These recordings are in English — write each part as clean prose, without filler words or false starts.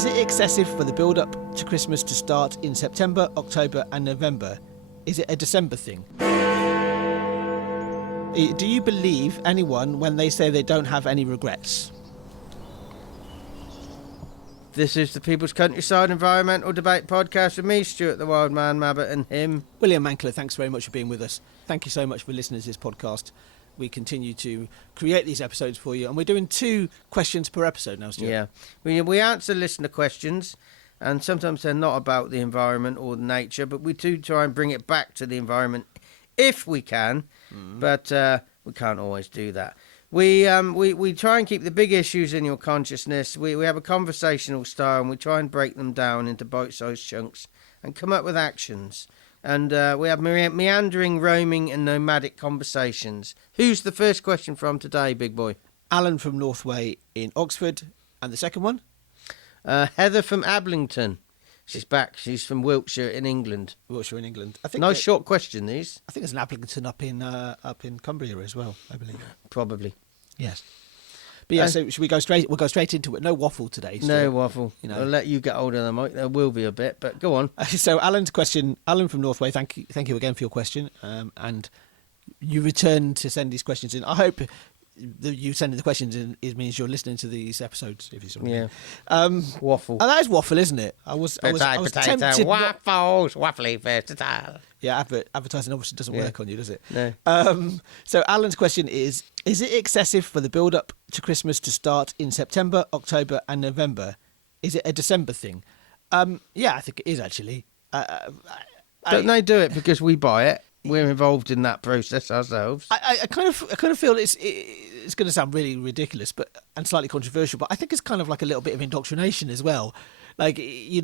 Is it excessive for the build-up to Christmas to start in September, October and November? Is it a December thing? Do you believe anyone when they say they don't have any regrets? This is the People's Countryside Environmental Debate Podcast with me, Stuart the Wild Man Mabbott, and him, William Mankler. Thanks very much for being with us. Thank you so much for listening to this podcast. We continue to create these episodes for you, and we're doing 2 questions per episode now, Stuart. Yeah, we answer listener questions, and sometimes they're not about the environment or nature, but we do try and bring it back to the environment if we can, but we can't always do that. We try and keep the big issues in your consciousness. We have a conversational style, and we try and break them down into bite-sized chunks and come up with actions. And we have meandering, roaming and nomadic conversations. Who's the first question from today, big boy? Alan from Northway in Oxford. And the second one? Heather from Ablington. She's back. She's from Wiltshire in England. Wiltshire in England. I think nice short question, these. I think there's an Ablington up in Cumbria as well, I believe. Probably. Yes. But yeah, so should we go straight? We'll go straight into it. No waffle today. Stuart. No waffle. You know, I'll let you get hold of the mic. There will be a bit, but go on. So Alan's question, Alan from Northway. Thank you again for your question. And you return to send these questions in. I hope that you sending the questions in means you're listening to these episodes. If you sort of waffle. Oh, that is waffle, isn't it? I was tempted. Waffles, waffly versatile. Yeah, advertising obviously doesn't work on you, does it? No. So Alan's question is it excessive for the build-up to Christmas to start in September, October and November? Is it a December thing? Yeah, I think it is, actually. Don't they do it because we buy it? We're involved in that process ourselves. I kind of feel it's going to sound really ridiculous, and slightly controversial, but I think it's kind of like a little bit of indoctrination as well. Like you're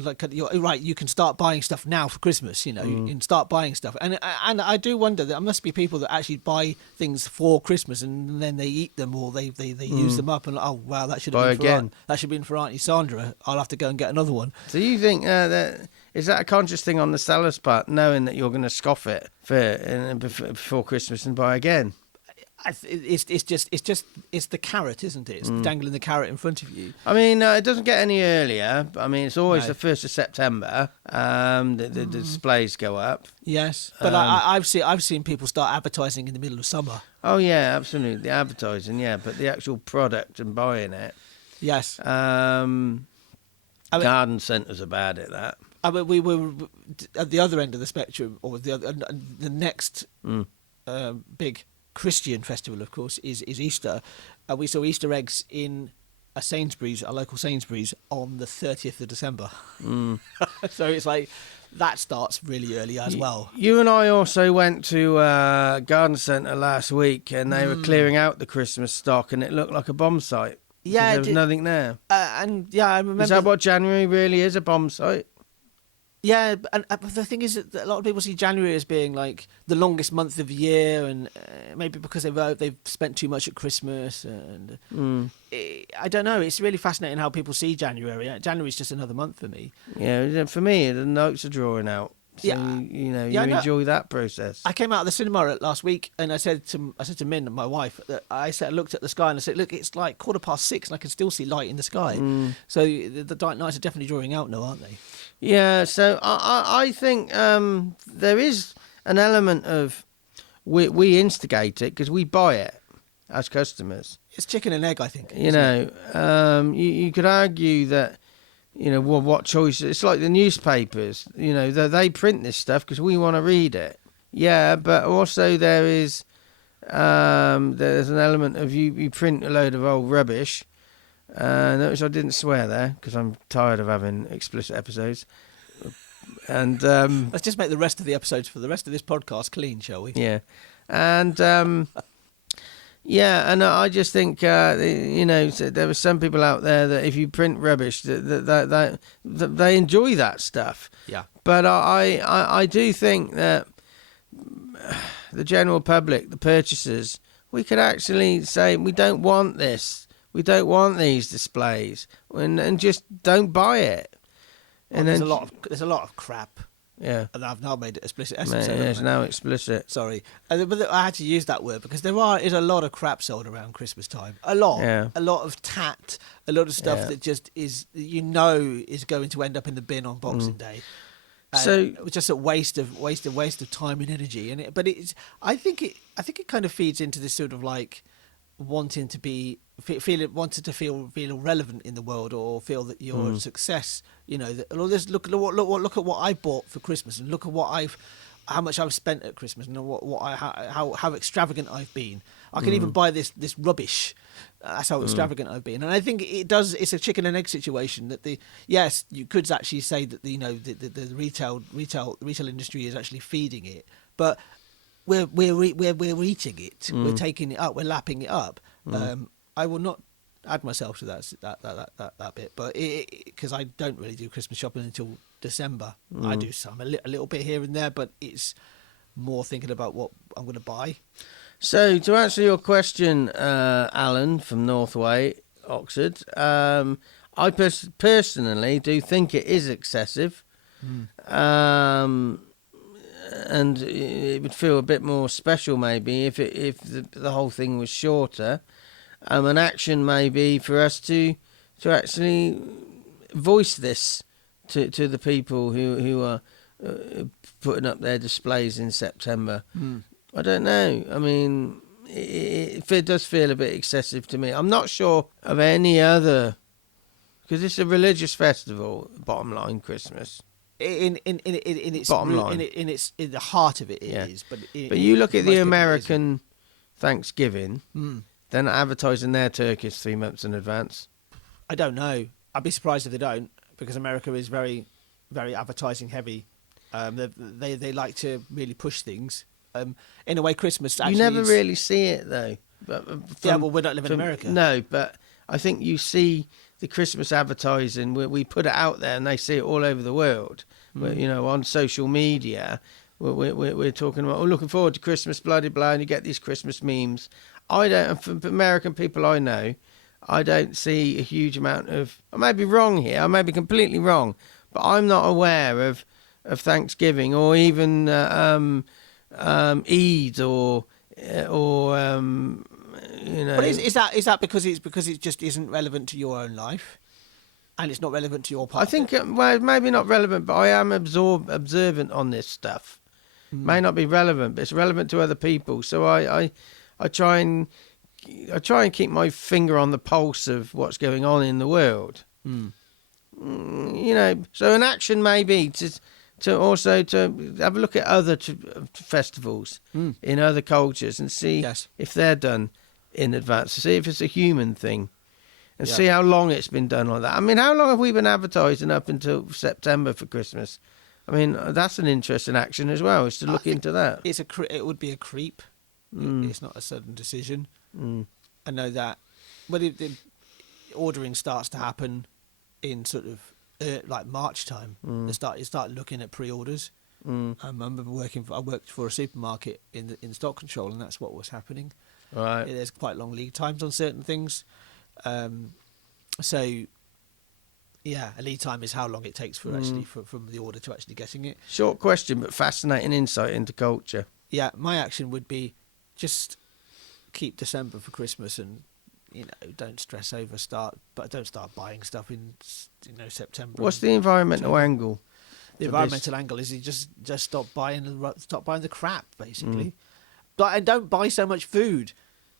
right. You can start buying stuff now for Christmas. You know, you can start buying stuff, and I do wonder that there must be people that actually buy things for Christmas and then they eat them or they use them up and oh wow, that should have been that should have been for Auntie Sandra. I'll have to go and get another one. So you think that is that a conscious thing on the seller's part, knowing that you're going to scoff it before Christmas and buy again? It's the carrot, isn't it? It's dangling the carrot in front of you. I mean, it doesn't get any earlier. I mean, it's always the 1st of September. The displays go up. Yes, but I've seen people start advertising in the middle of summer. Oh yeah, absolutely, advertising. Yeah, but the actual product and buying it. Yes. Garden centres are bad at that. I mean, we were at the other end of the spectrum, or the next big Christian festival, of course, is Easter. We saw Easter eggs in a local Sainsbury's, on the 30th of December. So it's like that starts really early as well. You and I also went to a garden centre last week, and they were clearing out the Christmas stock, and it looked like a bomb site. Yeah, there was nothing there. I remember. Is that what January really is, a bomb site? Yeah, and the thing is that a lot of people see January as being like the longest month of the year, and maybe because they've spent too much at Christmas, and I don't know. It's really fascinating how people see January. January's just another month for me. Yeah, for me, the notes are drawing out. So, you enjoy that process. I came out of the cinema last week, and I said to Min, my wife, that I looked at the sky and I said, look, it's like 6:15, and I can still see light in the sky. So the dark nights are definitely drawing out now, aren't they? Yeah, so I think there is an element of we instigate it because we buy it as customers. It's chicken and egg, I think. You you could argue that, what choice. It's like the newspapers. They print this stuff because we want to read it. Yeah, but also there's an element of you print a load of old rubbish. Notice I didn't swear there because I'm tired of having explicit episodes. And let's just make the rest of the episodes for the rest of this podcast clean, shall we? Yeah, and and I just think there are some people out there that if you print rubbish, that they enjoy that stuff. Yeah, but I do think that the general public, the purchasers, we could actually say we don't want this. We don't want these displays, and just don't buy it. And there's a lot of crap Yeah. And I've now made it explicit. It's now explicit. Sorry, but I had to use that word because is a lot of crap sold around Christmas time. A lot of tat, a lot of stuff that just is is going to end up in the bin on Boxing Day. So it was just a waste of time and energy. I think it kind of feeds into this sort of like wanting to feel relevant in the world, or feel that you're a success. Look at what I bought for Christmas, and look at how much I've spent at Christmas, and how extravagant I've been. I can even buy this rubbish. That's how extravagant I've been. And I think it's a chicken and egg situation. That you could actually say that the retail industry is actually feeding it, but we're eating it. We're taking it up. We're lapping it up. I will not add myself to that bit, but because I don't really do Christmas shopping until December. I do some a little bit here and there, but it's more thinking about what I'm going to buy. So to answer your question, Alan from Northway, Oxford, I personally do think it is excessive, and it would feel a bit more special maybe if the whole thing was shorter. An action maybe for us to actually voice this to the people who are putting up their displays in September. I don't know. I mean, it does feel a bit excessive to me. I'm not sure of any other, because it's a religious festival. Bottom line, Christmas. In its bottom line, in the heart of it, it is. But you look at the American Thanksgiving. They're not advertising their turkeys 3 months in advance. I don't know. I'd be surprised if they don't, because America is very, very advertising heavy. They like to really push things. In a way, Christmas actually. You never really see it though. Well, we don't live in America. No, but I think you see the Christmas advertising. We put it out there, and they see it all over the world. On social media, we're talking about, looking forward to Christmas, blah blah, and you get these Christmas memes. I don't, for American people I know, I don't see a huge amount of. I may be wrong here. I may be completely wrong, but I'm not aware of Thanksgiving or even Eid or. But is that because it just isn't relevant to your own life, and it's not relevant to your part? I think maybe not relevant, but I am observant on this stuff. May not be relevant, but it's relevant to other people. So I try and keep my finger on the pulse of what's going on in the world. So an action may be to also to have a look at other festivals in other cultures and see if they're done in advance, to see if it's a human thing, and see how long it's been done like that. I mean, how long have we been advertising up until September for Christmas? I mean, that's an interesting action as well, is to look into that. It would be a creep. It's not a sudden decision. I know that when the ordering starts to happen in sort of like March time, you start looking at pre-orders. I remember I worked for a supermarket in stock control, and that's what was happening. Right. There's quite long lead times on certain things. So yeah, a lead time is how long it takes for actually from the order to actually getting it. Short question, but fascinating insight into culture. Yeah, my action would be just keep December for Christmas, and don't stress over don't start buying stuff in September. What's the environmental angle? The environmental angle is you just stop buying the crap basically, and don't buy so much food.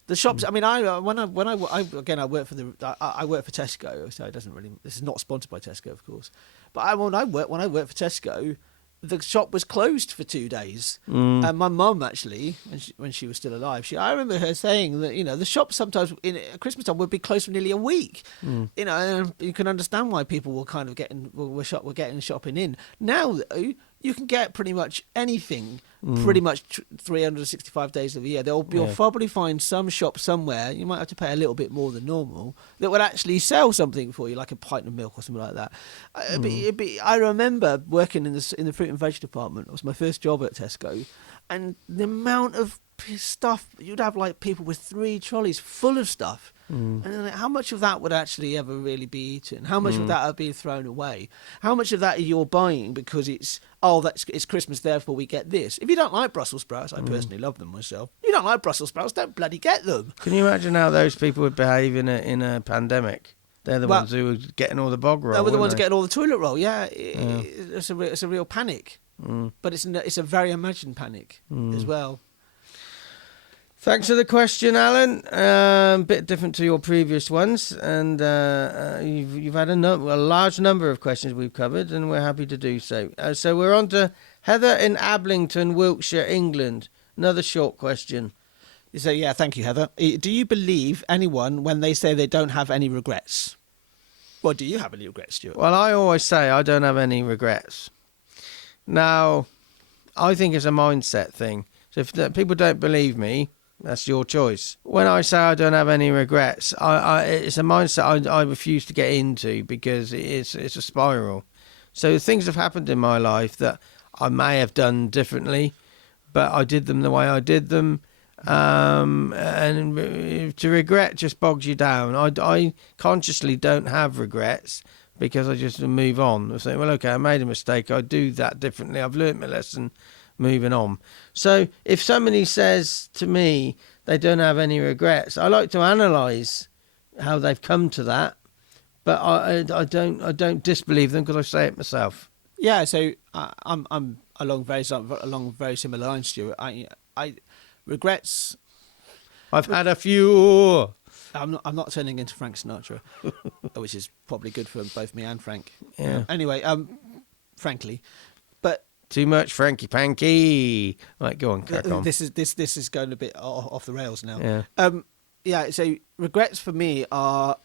The shops. I mean, I work for Tesco, so it doesn't really. This is not sponsored by Tesco, of course. But when I worked for Tesco, the shop was closed for 2 days. And my mum actually, when she was still alive, I remember her saying that the shop sometimes at Christmas time would be closed for nearly a week. And you can understand why people were kind of getting shopping in. Now though, you can get pretty much anything, pretty much 365 days of the year. You'll probably find some shop somewhere. You might have to pay a little bit more than normal that would actually sell something for you, like a pint of milk or something like that. I remember working in the fruit and veg department. It was my first job at Tesco, and the amount of stuff. You'd have like people with 3 trolleys full of stuff. And then, like, how much of that would actually ever really be eaten? How much of that would be thrown away? How much of that are you buying because it's Christmas, therefore we get this? If you don't like Brussels sprouts, I personally love them myself. You don't like Brussels sprouts, don't bloody get them. Can you imagine how those people would behave in a pandemic? They're the ones who were getting all the bog roll. They were the ones getting all the toilet roll. Yeah, it's a real panic, but it's a very imagined panic as well. Thanks for the question, Alan. A bit different to your previous ones, and you've had a large number of questions we've covered, and we're happy to do so. So we're on to Heather in Ablington, Wiltshire, England. Another short question. So yeah, thank you, Heather. Do you believe anyone when they say they don't have any regrets? Well, do you have any regrets, Stuart? Well, I always say I don't have any regrets. Now, I think it's a mindset thing. So if people don't believe me, that's your choice. When I say I don't have any regrets, it's a mindset I refuse to get into because it's a spiral. So things have happened in my life that I may have done differently, but I did them the way I did them. And to regret just bogs you down. I consciously don't have regrets because I just move on. I say, well, okay, I made a mistake. I do that differently. I've learnt my lesson. Moving on. So if somebody says to me they don't have any regrets, I like to analyse how they've come to that, but I don't disbelieve them because I say it myself. Yeah, so I'm along very similar lines, Stuart. I regrets. I've had a few. I'm not turning into Frank Sinatra, which is probably good for both me and Frank. Yeah. Anyway, frankly, but. Too much Frankie Panky. Right, go on, crack on. This is going a bit off the rails now. Yeah. Yeah. So regrets for me are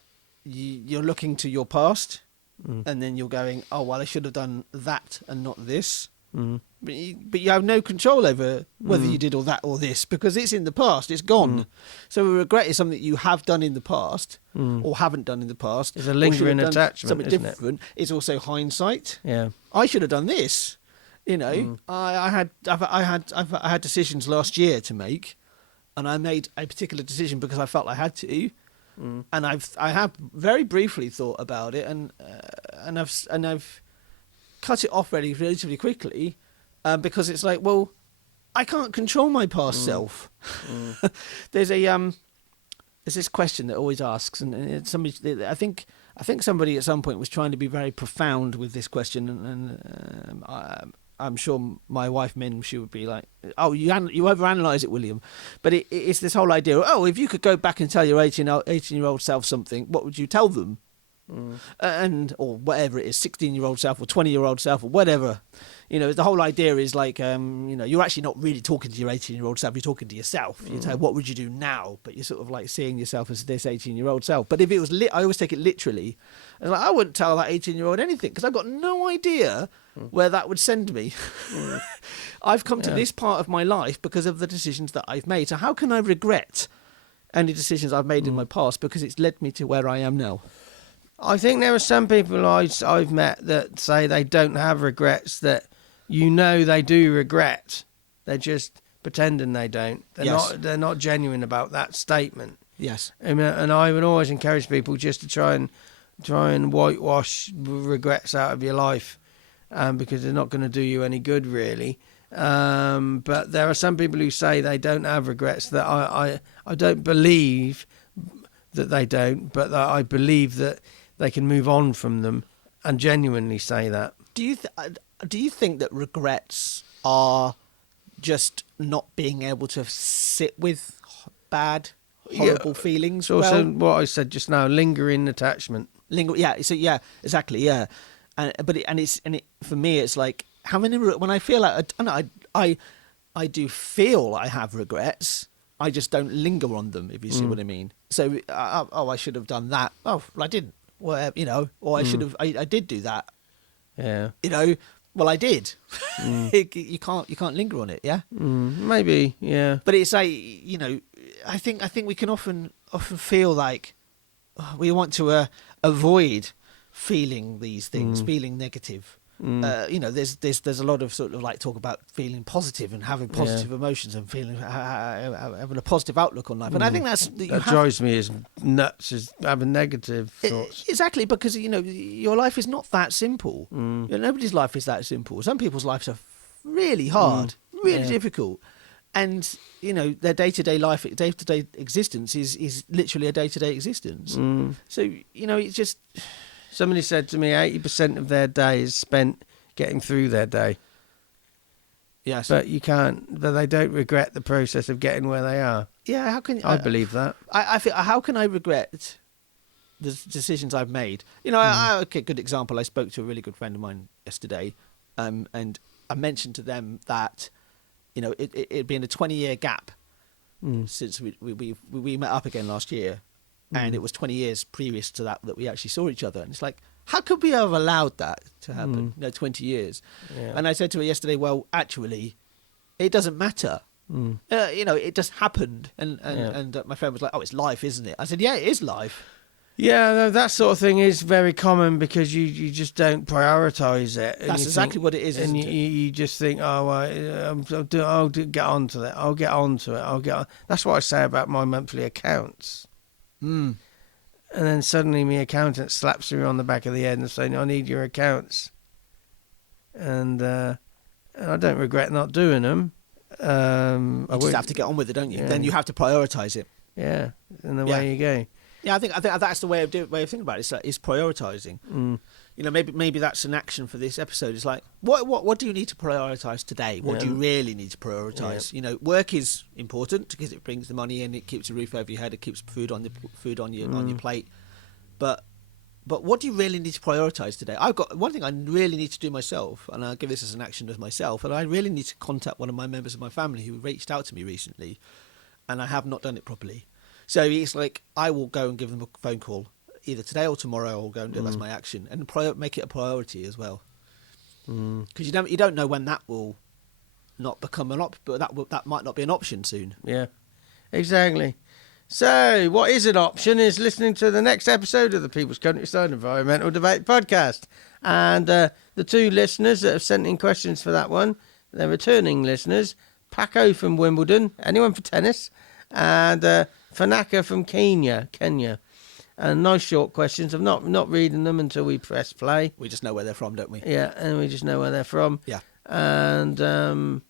you're looking to your past, and then you're going, oh well, I should have done that and not this. But you have no control over whether you did all that or this because it's in the past. It's gone. So a regret is something you have done in the past or haven't done in the past. It's a lingering attachment, something isn't different. It's also hindsight. Yeah. I should have done this. You know, I had decisions last year to make, and I made a particular decision because I felt I had to, and I have very briefly thought about it, and I've cut it off relatively quickly, because it's like, well, I can't control my past self. There's this question that always asks, and it's somebody I think somebody at some point was trying to be very profound with this question, and I'm sure my wife, Min, she would be like, "Oh, you overanalyze it, William." But it's this whole idea of, oh, if you could go back and tell your 18-year-old self something, what would you tell them? Or whatever it is, 16-year-old self or 20-year-old self or whatever. You know, the whole idea is like, you're actually not really talking to your 18-year-old self. You're talking to yourself. You say, what would you do now? But you're sort of like seeing yourself as this 18-year-old self. But if it was I always take it literally. And like, I wouldn't tell that 18-year-old anything because I've got no idea where that would send me. I've come to this part of my life because of the decisions that I've made. So how can I regret any decisions I've made in my past because it's led me to where I am now? I think there are some people I've met that say they don't have regrets that they do regret. They're just pretending they don't. They're not genuine about that statement. Yes. And I would always encourage people just to try and whitewash regrets out of your life, because they're not going to do you any good, really. But there are some people who say they don't have regrets that I don't believe that they don't, but that I believe that they can move on from them and genuinely say that. Do you think that regrets are just not being able to sit with bad, horrible feelings? It's also what I said just now, lingering attachment. Yeah. So yeah, exactly. Yeah, for me, it's like how many when I feel like I do feel I have regrets. I just don't linger on them, if you see what I mean. So, I should have done that. Oh, well, I didn't. Well, or I should have. I did do that. Yeah. Well, I did. You can't linger on it. Yeah. Maybe. Yeah. But it's like I think we can often feel like we want to avoid feeling these things, feeling negative. There's a lot of sort of like talk about feeling positive and having positive emotions and feeling having a positive outlook on life. And I think that drives me as nuts as having negative thoughts. Exactly, because your life is not that simple. Nobody's life is that simple. Some people's lives are really hard, really difficult. And their day-to-day life, day-to-day existence is literally a day-to-day existence. So it's just. Somebody said to me, 80% of their day is spent getting through their day. Yes, but you can't. But they don't regret the process of getting where they are. Yeah, how can I believe that? I feel. How can I regret the decisions I've made? Okay, good example. I spoke to a really good friend of mine yesterday, and I mentioned to them that. It'd been a 20-year gap since we met up again last year, and it was 20 years previous to that we actually saw each other. And it's like, how could we have allowed that to happen? 20 years. Yeah. And I said to her yesterday, well, actually, it doesn't matter. It just happened. And my friend was like, oh, it's life, isn't it? I said, yeah, it is life. Yeah, that sort of thing is very common because you just don't prioritise it. That's exactly what it is, isn't it? You just think, oh, I'll get on to that. I'll get on to it. I'll get on. That's what I say about my monthly accounts. And then suddenly my accountant slaps me on the back of the head and saying, I need your accounts. And I don't regret not doing them. You just have to get on with it, don't you? Yeah. Then you have to prioritise it. Yeah, and away you go. Yeah, I think that's the way of thinking about it. Is prioritising. Maybe that's an action for this episode. It's like, what do you need to prioritise today? What do you really need to prioritise? Yeah. Work is important because it brings the money in, it keeps a roof over your head, it keeps food on your plate. But what do you really need to prioritise today? I've got one thing I really need to do myself, and I'll give this as an action with myself. And I really need to contact one of my members of my family who reached out to me recently, and I have not done it properly. So it's like, I will go and give them a phone call either today or tomorrow. I'll go and do that's my action, and make it a priority as well. Because you don't know when that will not become an option, but that might not be an option soon. Yeah, exactly. So what is an option is listening to the next episode of the People's Countryside Environmental Debate Podcast. And the two listeners that have sent in questions for that one, they're returning listeners. Paco from Wimbledon, anyone for tennis, and Fanaka from Kenya. And nice short questions. I'm not reading them until we press play. We just know where they're from, don't we? Yeah, and we just know where they're from. Yeah. And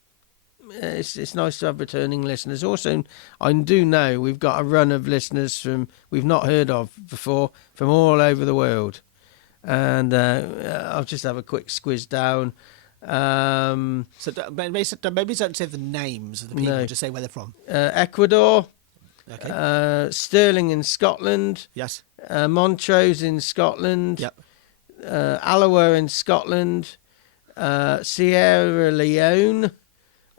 it's nice to have returning listeners. Also, I do know we've got a run of listeners we've not heard of before from all over the world. And I'll just have a quick squiz down. So maybe don't say the names of the people, just say where they're from. Ecuador. Okay. Stirling in Scotland. Yes. Montrose in Scotland. Yep. Alloa in Scotland. Sierra Leone.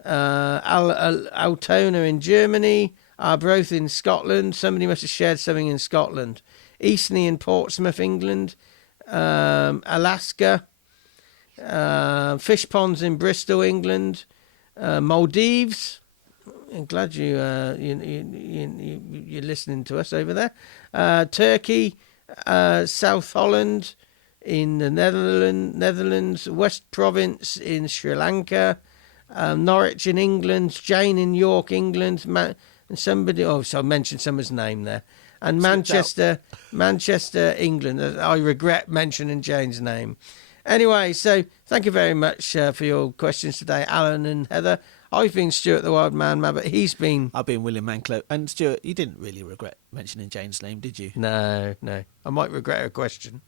Altona in Germany. Arbroath in Scotland. Somebody must have shared something in Scotland. Eastney in Portsmouth, England. Alaska. Fish ponds in Bristol, England. Maldives. I'm glad you're listening to us over there. Turkey, South Holland in the Netherlands, West Province in Sri Lanka, Norwich in England, Jane in York, England, and somebody. Oh, so I mentioned someone's name there. And Manchester, England. I regret mentioning Jane's name. Anyway, so thank you very much for your questions today, Alan and Heather. I've been Stuart the Wild Man, but I've been William Manclow. And Stuart, you didn't really regret mentioning Jane's name, did you? No. I might regret a question.